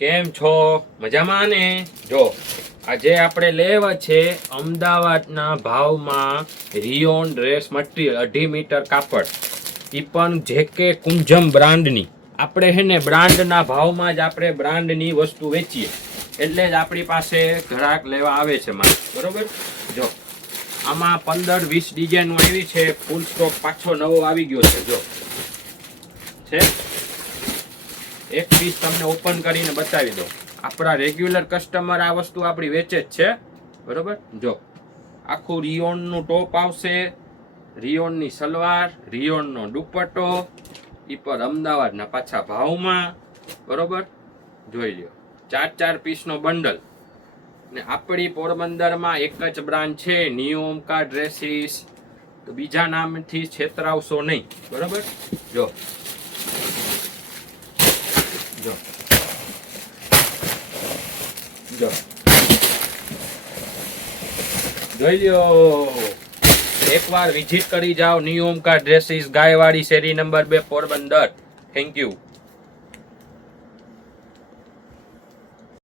કેમ છો? મજામાં ને? જો આજે આપણે લેવા છે અમદાવાદના ભાવમાં રિયોન ડ્રેસ મટીરિયલ 2.5 મીટર કાપડ, એ પણ જેકે કુંજમ બ્રાન્ડની. આપણે હે ને બ્રાન્ડના ભાવમાં જ આપણે બ્રાન્ડની વસ્તુ વેચીએ, એટલે જ આપણી પાસે ગ્રાહક લેવા આવે છે માલ. બરોબર? જો આમાં 15-20 ડિઝાઇનો આવી છે. ફૂલ સ્ટોક પાછો નવો આવી ગયો છે. જો છે એક પીસ તમને ઓપન કરીને બતાવી દો. આપણા રેગ્યુલર કસ્ટમર આ વસ્તુ આપણી વેચે જ છે. બરોબર? જો આખું રિયોનનું ટોપ આવશે, રિયોનની સલવાર, રિયોનનો દુપટ્ટો, ઈ પર અમદાવાદના પાછા ભાવમાં. બરોબર? જોઈ લ્યો, 4 પીસનો બંડલ. ને આપણી પોરબંદરમાં એક જ બ્રાન્ડ છે, નિયોમકા ડ્રેસીસ. તો બીજા નામથી છેતરાવશો નહીં. બરોબર? જો જો જો જોઈ લ્યો, એકવાર વિઝિટ કરી જાઓ નિયોમકા ડ્રેસીસ, ગાયવાડી શેરી નંબર 2, પોરબંદર. Thank you.